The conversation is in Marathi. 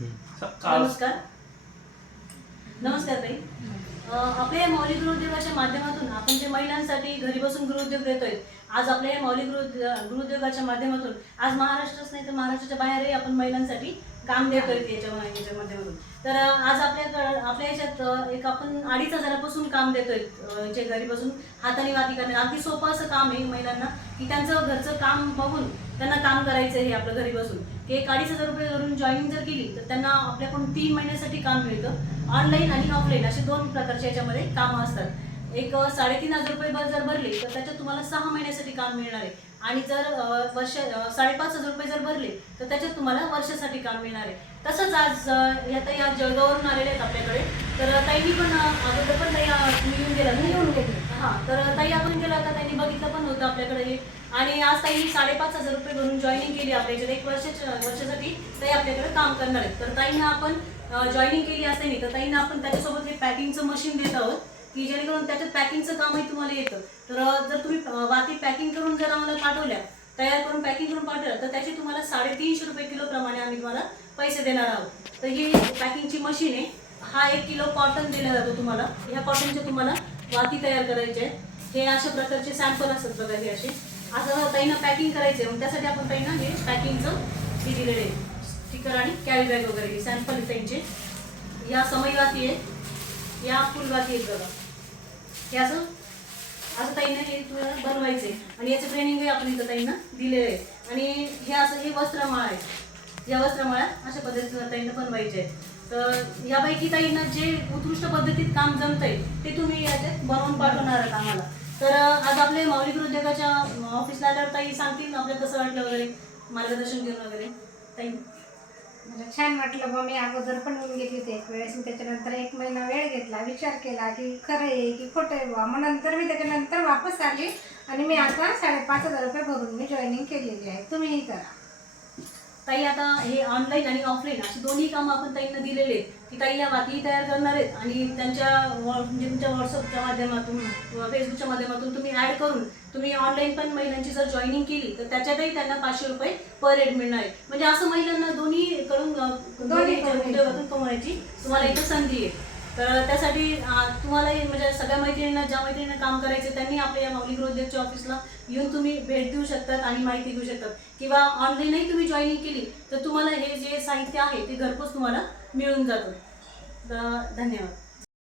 नमस्कार. नमस्कार ताई. आपल्या या मौलिक गृहोद्योगाच्या माध्यमातून आपण जे महिलांसाठी घरी बसून गृहोद्योग देतोय आज आपल्या या मौलिक गृह गृहोद्योगाच्या माध्यमातून आज महाराष्ट्रच नाही तर महाराष्ट्राच्या बाहेरही आपण महिलांसाठी काम देतोय याच्या माध्यमातून. तर आज आपल्याकडं आपल्या याच्यात एक आपण अडीच हजारापासून काम देतोय जे घरी बसून हाताने वाती करणे. अगदी सोपं असं काम आहे महिलांना की त्यांचं घरचं काम बघून त्यांना काम करायचं हे आपलं घरी बसून. की एक अडीच हजार रुपये धरून जॉईनिंग जर केली तर त्यांना आपल्याकडून तीन महिन्यासाठी काम मिळतं. ऑनलाईन आणि ऑफलाईन असे दोन प्रकारचे याच्यामध्ये कामं असतात. एक साडेतीन हजार रुपये भर जर भरले तर त्याच्यात तुम्हाला सहा महिन्यासाठी काम मिळणार आहे. आणि जर वर्ष साडेपाच हजार रुपये जर भरले तर त्याच्यात तुम्हाला वर्षासाठी काम मिळणार आहे. तसंच आज अ, या ताई आज जळगाववरून आलेले आहेत आपल्याकडे. तर ताईंनी पण अगोदर पण ताई मिळून तुम्ही येऊन गेला हा तर ताई आपण गेला होता त्यांनी बघितलं पण होतं आपल्याकडे. आणि आज ताईंनी साडेपाच हजार रुपये भरून जॉईनिंग केली आपल्या एक वर्षाच्या वर्षासाठी ताई आपल्याकडे काम करणार आहेत. तर ताईंना आपण जॉईनिंग केली असताना तर ताईंना आपण त्याच्यासोबत हे पॅकिंगचं मशीन देत आहोत की जेणेकरून त्याच्यात पॅकिंगचं कामही तुम्हाला येतं. तर जर तुम्ही वाती पॅकिंग करून जर आम्हाला पाठवल्या तयार करून पॅकिंग करून पाठवलं तर त्याचे तुम्हाला साडेतीनशे रुपये किलो प्रमाणे आम्ही तुम्हाला पैसे देणार आहोत. तर ही पॅकिंगची मशीन आहे. हा एक किलो कॉटन दिला जातो तुम्हाला. ह्या कॉटनचे तुम्हाला वाती तयार करायचे. आहेत हे अशा प्रकारचे सॅम्पल असतात बघा हे असे. असं ताईंना पॅकिंग करायचे मग त्यासाठी आपण ताईंना हे पॅकिंगचं हे दिलेलं आहे. स्टिकर आणि कॅरी बॅग वगैरे हे सॅम्पल आहे त्यांचे. या समय वाती आहेत. या फुलवाती आहेत बघा. हे असं असं ताईंना हे तुम्हाला बनवायचे आणि याचं ट्रेनिंगही आपण इथं ताईंना दिलेलं आहे. आणि हे असं हे वस्त्रमाळ आहे. या वस्त्रमाळा अशा पद्धतीनं ताईंना बनवायचे आहेत तर यापैकी ताईंना जे उत्कृष्ट पद्धतीत काम जमतंय ते तुम्ही याच्यात बनवून पाठवणार आहात आम्हाला. तर आज आपले मौलिक उद्योगाच्या ऑफिसला आल्यावर ताई सांगतील आपल्याला कसं वाटलं वगैरे मार्गदर्शन घेऊन वगैरे. ताई. मला छान वाटलं बा मी अगोदर पण येऊन घेतली होती एक वेळेस मी त्याच्यानंतर एक महिना वेळ घेतला विचार केला की खरं आहे की खोटं आहे बा. मग नंतर मी त्याच्यानंतर वापस आली आणि मी आता साडेपाच हजार रुपये भरून मी जॉईनिंग केलेली आहे. तुम्हीही करा. ताई आता हे ऑनलाईन आणि ऑफलाईन अशी दोन्ही कामं आपण ताईंना दिलेले आहेत. की ताई या वाती तयार करणार आहेत आणि त्यांच्या म्हणजे तुमच्या व्हॉट्सअपच्या माध्यमातून किंवा फेसबुकच्या माध्यमातून तुम्ही ॲड करून तुम्ही ऑनलाईन पण महिलांची जर जॉईनिंग केली तर त्याच्यातही त्यांना पाचशे रुपये पर हेड मिळणार आहे म्हणजे असं महिलांना दोन्ही कडून दोन्ही उद्योगातून कमवण्याची तुम्हाला इथं संधी आहे. तर त्यासाठी तुम्हाला म्हणजे सगळ्या मैत्रिणींना ज्या मैत्रिणींना काम करायचं त्यांनी आपल्या या मौलिक गृहोद्योगच्या ऑफिसला येऊन तुम्ही भेट देऊ शकतात आणि माहिती घेऊ शकतात. किंवा ऑनलाईनही तुम्ही जॉईनिंग केली तर तुम्हाला हे जे साहित्य आहे ते घरपोच तुम्हाला मिळून जातं. धन्यवाद.